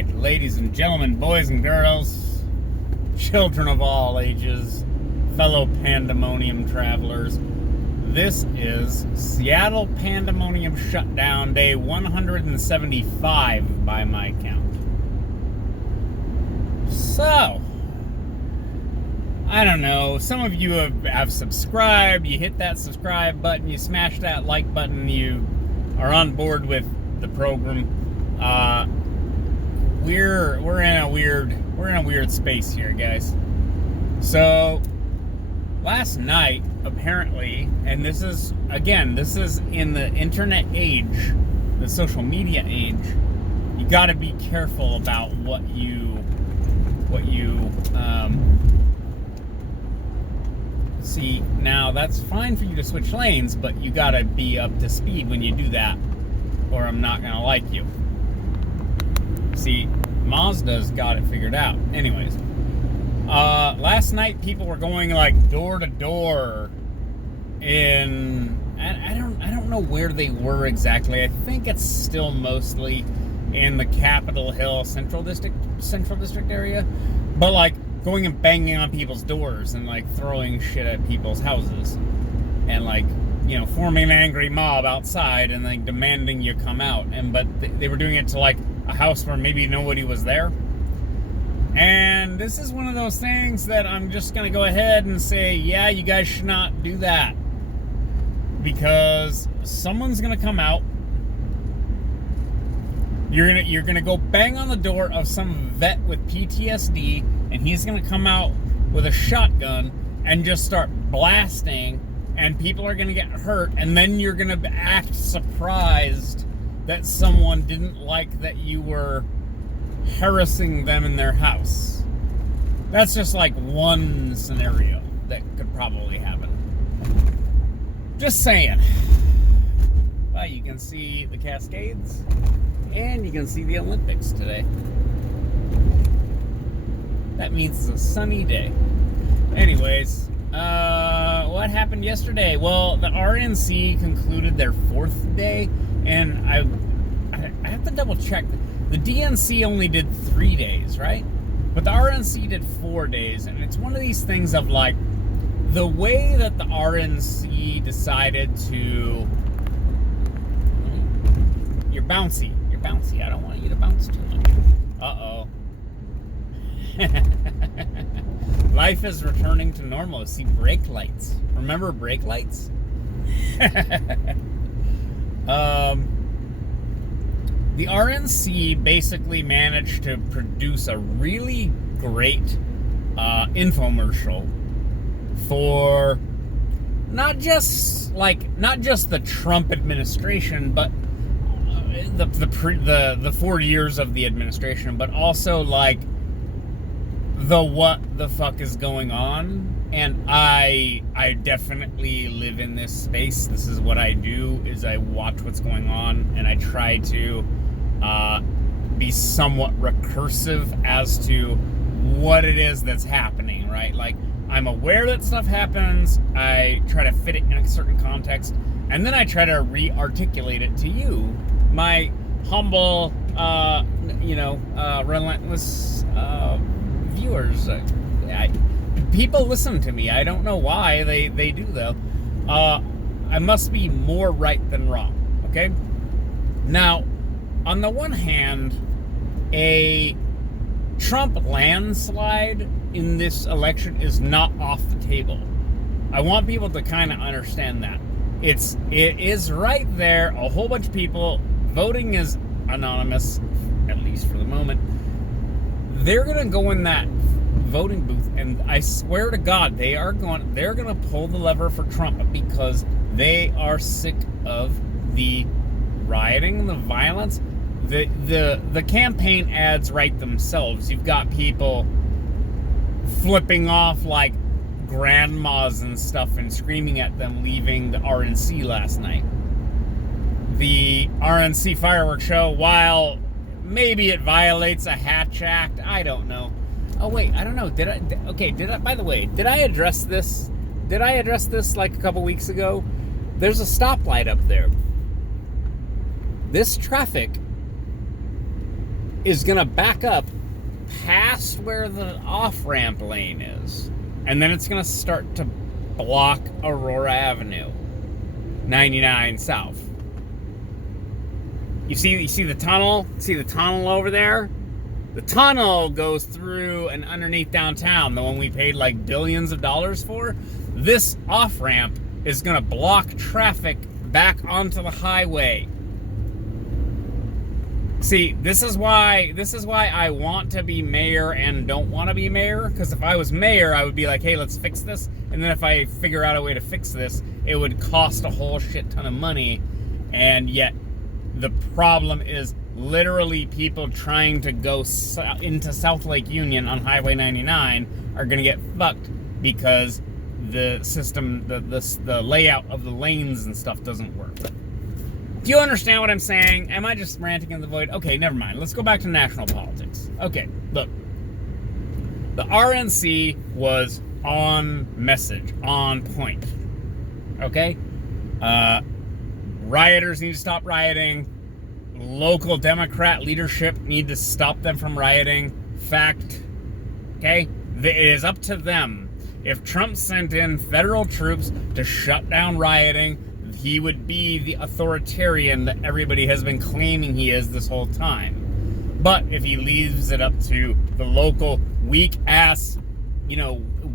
right, ladies and gentlemen, boys and girls, children of all ages, fellow Pandemonium travelers, this is Seattle Pandemonium Shutdown, day 175 by my count. So, I don't know, some of you have subscribed, you hit that subscribe button, you smash that like button, you are on board with the program. We're in a weird space here, guys. So last night, apparently, and this is in the internet age, the social media age, you got to be careful about what you see. Now that's fine for you to switch lanes, but you got to be up to speed when you do that, or I'm not gonna like you. See, Mazda's got it figured out. Anyways, last night people were going like door to door in, I don't know where they were exactly. I think it's still mostly in the Capitol Hill Central District area, but like going and banging on people's doors and like throwing shit at people's houses and like, you know, forming an angry mob outside and like demanding you come out. But they were doing it to like a house where maybe nobody was there. And this is one of those things that I'm just gonna go ahead and say, yeah, you guys should not do that, because someone's gonna come out. You're gonna go bang on the door of some vet with PTSD, and he's gonna come out with a shotgun and just start blasting, and people are gonna get hurt, and then you're gonna act surprised that someone didn't like that you were harassing them in their house. That's just like one scenario that could probably happen. Just saying. Well, you can see the Cascades, and you can see the Olympics today. That means it's a sunny day. Anyways, what happened yesterday? Well, the RNC concluded their fourth day, and I have to double check. The DNC only did 3 days, right? But the RNC did 4 days, and it's one of these things of like, the way that the RNC decided to... You're bouncy. I don't want you to bounce too much. Uh-oh. Life is returning to normal. See, brake lights. Remember brake lights? The RNC basically managed to produce a really great infomercial for not just the Trump administration, but the 4 years of the administration, but also like the what the fuck is going on. And I definitely live in this space. This is what I do, is I watch what's going on, and I try to be somewhat recursive as to what it is that's happening, right? Like, I'm aware that stuff happens, I try to fit it in a certain context, and then I try to re-articulate it to you, my humble, relentless viewers. People listen to me. I don't know why they do, though. I must be more right than wrong, okay? Now, on the one hand, a Trump landslide in this election is not off the table. I want people to kind of understand that. It is right there. A whole bunch of people voting is anonymous, at least for the moment. They're gonna go in that voting booth, and I swear to God, they're gonna pull the lever for Trump, because they are sick of the rioting, the violence. The campaign ads write themselves. You've got people flipping off like grandmas and stuff and screaming at them leaving the RNC last night. The RNC fireworks show, while maybe it violates a Hatch Act, I don't know. Oh wait, I don't know. By the way, did I address this? Did I address this like a couple weeks ago? There's a stoplight up there. This traffic is going to back up past where the off-ramp lane is. And then it's going to start to block Aurora Avenue, 99 South. You see the tunnel? See the tunnel over there? The tunnel goes through and underneath downtown, the one we paid like billions of dollars for. This off-ramp is going to block traffic back onto the highway. See, this is why I want to be mayor and don't want to be mayor. Because if I was mayor, I would be like, hey, let's fix this. And then if I figure out a way to fix this, it would cost a whole shit ton of money. And yet, the problem is literally people trying to go into South Lake Union on Highway 99 are going to get fucked because the system, the layout of the lanes and stuff doesn't work. Do you understand what I'm saying? Am I just ranting in the void? Okay, never mind. Let's go back to national politics. Okay, look. The RNC was on message, on point. Okay? Rioters need to stop rioting. Local Democrat leadership need to stop them from rioting. Fact. Okay? It is up to them. If Trump sent in federal troops to shut down rioting, he would be the authoritarian that everybody has been claiming he is this whole time. But if he leaves it up to the local weak-ass,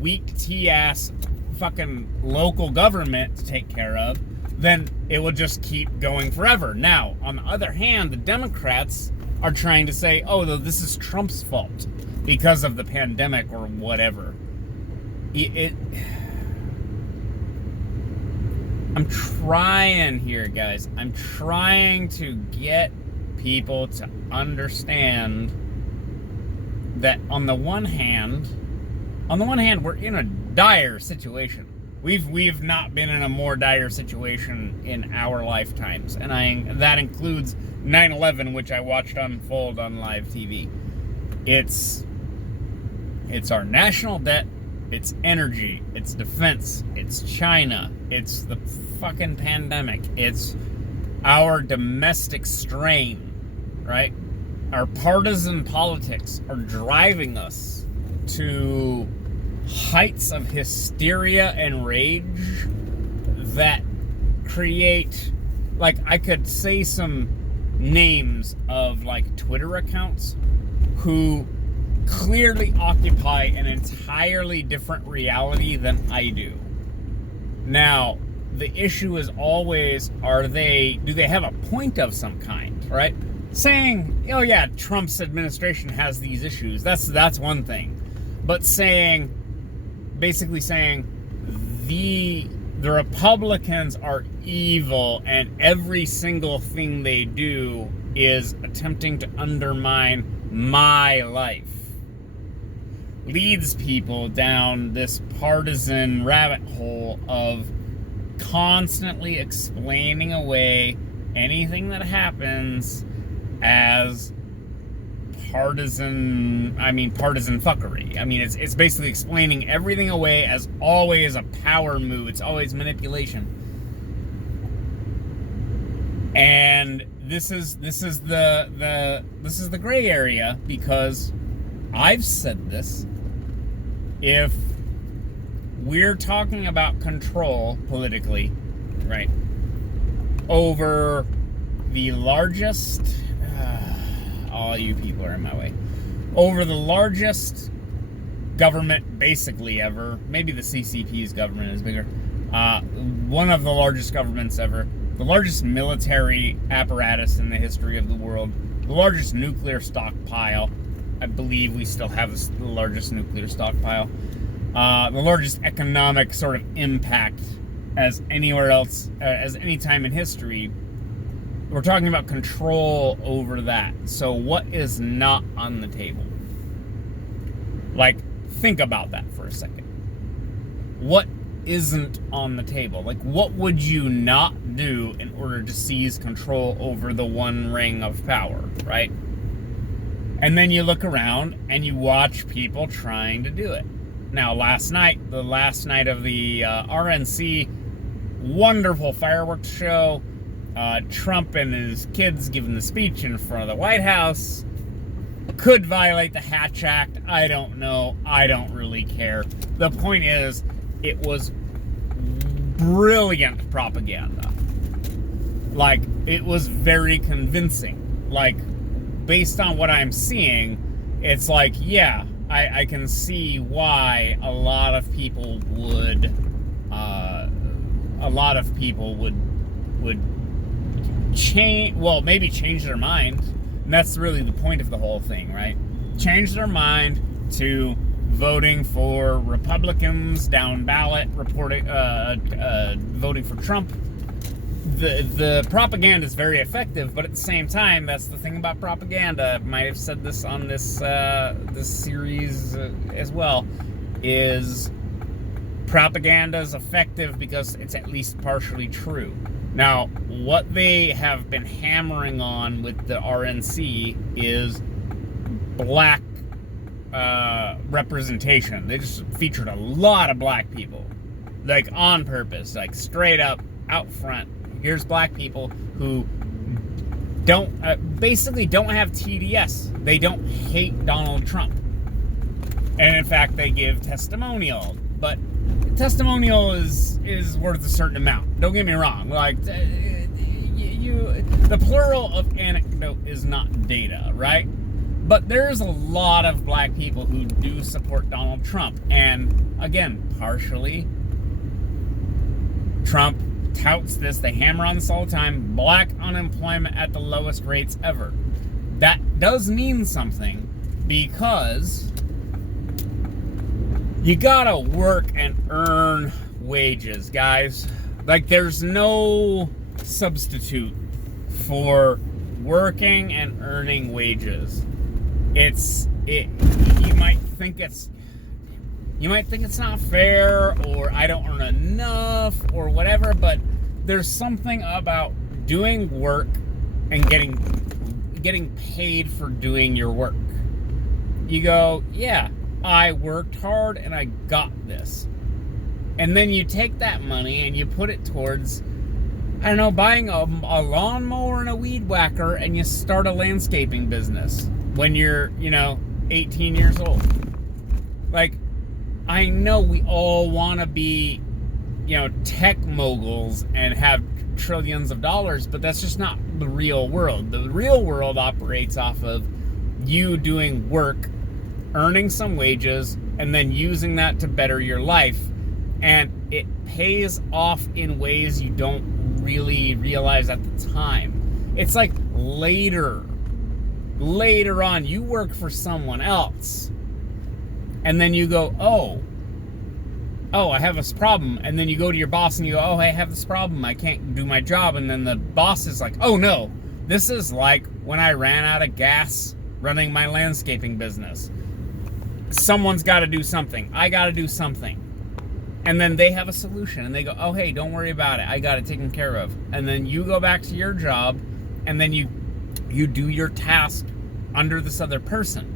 weak tea-ass fucking local government to take care of, then it will just keep going forever. Now, on the other hand, the Democrats are trying to say, oh, this is Trump's fault because of the pandemic or whatever. I'm trying here, guys. I'm trying to get people to understand that on the one hand, we're in a dire situation. We've not been in a more dire situation in our lifetimes, and that includes 9/11, which I watched unfold on live TV. It's our national debt. It's energy, it's defense, it's China, it's the fucking pandemic, it's our domestic strain, right? Our partisan politics are driving us to heights of hysteria and rage that create, like, I could say some names of, like, Twitter accounts who clearly occupy an entirely different reality than I do. Now, the issue is always, do they have a point of some kind, right? Saying, oh yeah, Trump's administration has these issues, that's one thing. But basically saying the Republicans are evil and every single thing they do is attempting to undermine my life, leads people down this partisan rabbit hole of constantly explaining away anything that happens as partisan fuckery. I mean, it's basically explaining everything away as always a power move. It's always manipulation. And this is the gray area, because I've said this. If we're talking about control politically, right, over the largest, all you people are in my way, over the largest government basically ever, maybe the CCP's government is bigger, one of the largest governments ever, the largest military apparatus in the history of the world, the largest nuclear stockpile. I believe we still have the largest nuclear stockpile. The largest economic sort of impact as anywhere else, as any time in history. We're talking about control over that. So what is not on the table? Like, think about that for a second. What isn't on the table? Like, what would you not do in order to seize control over the one ring of power, right? And then you look around and you watch people trying to do it. Now, the last night of the RNC, wonderful fireworks show. Trump and his kids giving the speech in front of the White House. Could violate the Hatch Act. I don't know. I don't really care. The point is, it was brilliant propaganda. Like, it was very convincing. Like, based on what I'm seeing, it's like, yeah, I can see why a lot of people would change, well, maybe change their mind. And that's really the point of the whole thing, right? Change their mind to voting for Republicans down ballot, voting for Trump. The propaganda is very effective, but at the same time, that's the thing about propaganda. I might have said this on this series as well. Is propaganda is effective because it's at least partially true. Now, what they have been hammering on with the RNC is black representation. They just featured a lot of black people, like on purpose, like straight up out front. Here's black people who basically don't have TDS. They don't hate Donald Trump. And in fact, they give testimonial. But testimonial is worth a certain amount. Don't get me wrong. Like, the plural of anecdote is not data, right? But there's a lot of black people who do support Donald Trump. And again, partially, Trump touts this, they hammer on this all the time, black unemployment at the lowest rates ever. That does mean something, because you gotta work and earn wages, guys. Like, there's no substitute for working and earning wages. You might think it's not fair, or I don't earn enough, or whatever, but there's something about doing work and getting paid for doing your work. You go, yeah, I worked hard and I got this. And then you take that money and you put it towards, I don't know, buying a lawnmower and a weed whacker, and you start a landscaping business when you're, 18 years old. Like, I know we all want to be, tech moguls and have trillions of dollars, but that's just not the real world. The real world operates off of you doing work, earning some wages, and then using that to better your life. And it pays off in ways you don't really realize at the time. It's like later on, you work for someone else, and then you go, oh, I have this problem. And then you go to your boss and you go, oh, I have this problem. I can't do my job. And then the boss is like, oh, no, this is like when I ran out of gas running my landscaping business. Someone's got to do something. I got to do something. And then they have a solution. And they go, oh, hey, don't worry about it. I got it taken care of. And then you go back to your job, and then you do your task under this other person.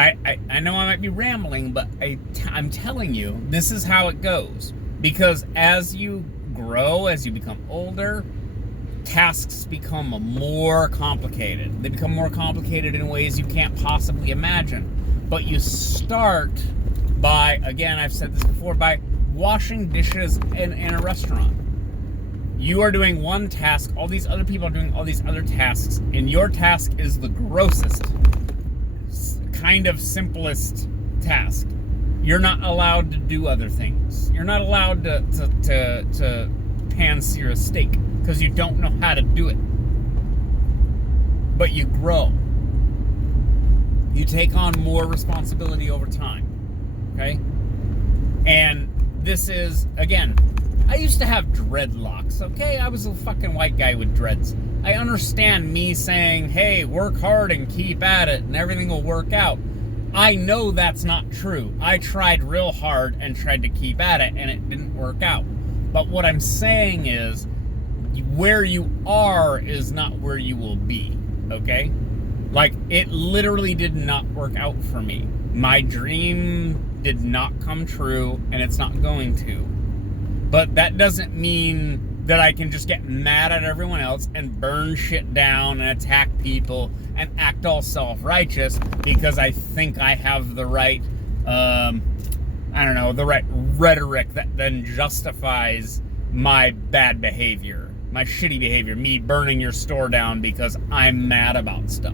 I know I might be rambling, but I'm telling you, this is how it goes. Because as you grow, as you become older, tasks become more complicated. They become more complicated in ways you can't possibly imagine. But you start by, again, I've said this before, by washing dishes in a restaurant. You are doing one task, all these other people are doing all these other tasks, and your task is the grossest, kind of simplest task. You're not allowed to do other things. You're not allowed to pan-sear a steak because you don't know how to do it. But you grow. You take on more responsibility over time. Okay? And this is, again, I used to have dreadlocks, okay? I was a fucking white guy with dreads. I understand me saying, hey, work hard and keep at it and everything will work out. I know that's not true. I tried real hard and tried to keep at it, and it didn't work out. But what I'm saying is, where you are is not where you will be, okay? Like, it literally did not work out for me. My dream did not come true, and it's not going to. But that doesn't mean that I can just get mad at everyone else and burn shit down and attack people and act all self-righteous because I think I have the right, the right rhetoric that then justifies my bad behavior, my shitty behavior, me burning your store down because I'm mad about stuff.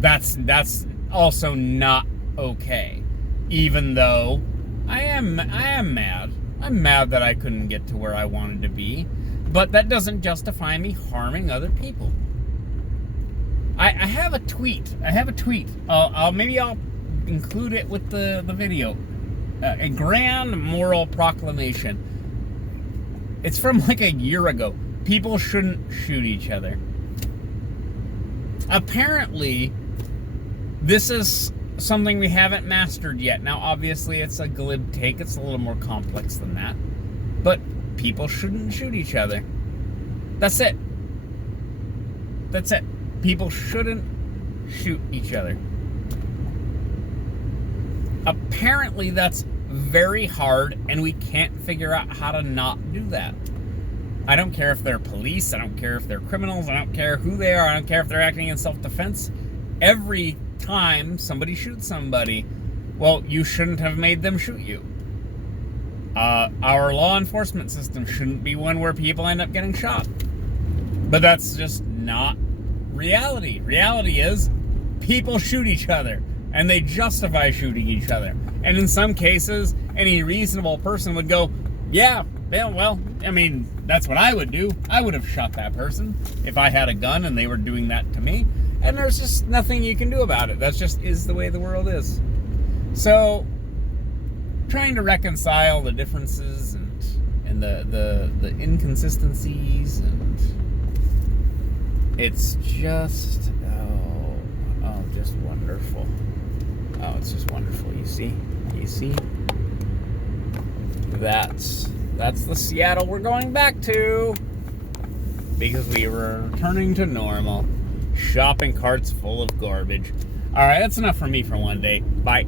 That's also not okay. Even though I am mad. I'm mad that I couldn't get to where I wanted to be, but that doesn't justify me harming other people. I have a tweet. Maybe I'll include it with the video. A grand moral proclamation. It's from like a year ago. People shouldn't shoot each other. Apparently, this is something we haven't mastered yet. Now, obviously, it's a glib take. It's a little more complex than that. But people shouldn't shoot each other. That's it. That's it. People shouldn't shoot each other. Apparently, that's very hard, and we can't figure out how to not do that. I don't care if they're police. I don't care if they're criminals. I don't care who they are. I don't care if they're acting in self-defense. Every time somebody shoots somebody, well, you shouldn't have made them shoot you. Our law enforcement system shouldn't be one where people end up getting shot. But that's just not reality. Reality is people shoot each other, and they justify shooting each other. And in some cases, any reasonable person would go, yeah, well, I mean, that's what I would do. I would have shot that person if I had a gun and they were doing that to me. And there's just nothing you can do about it. That just is the way the world is. So, trying to reconcile the differences and the inconsistencies, and it's just just wonderful. Oh, it's just wonderful. You see, that's the Seattle we're going back to, because we were returning to normal. Shopping carts full of garbage. All right, that's enough for me for one day. Bye.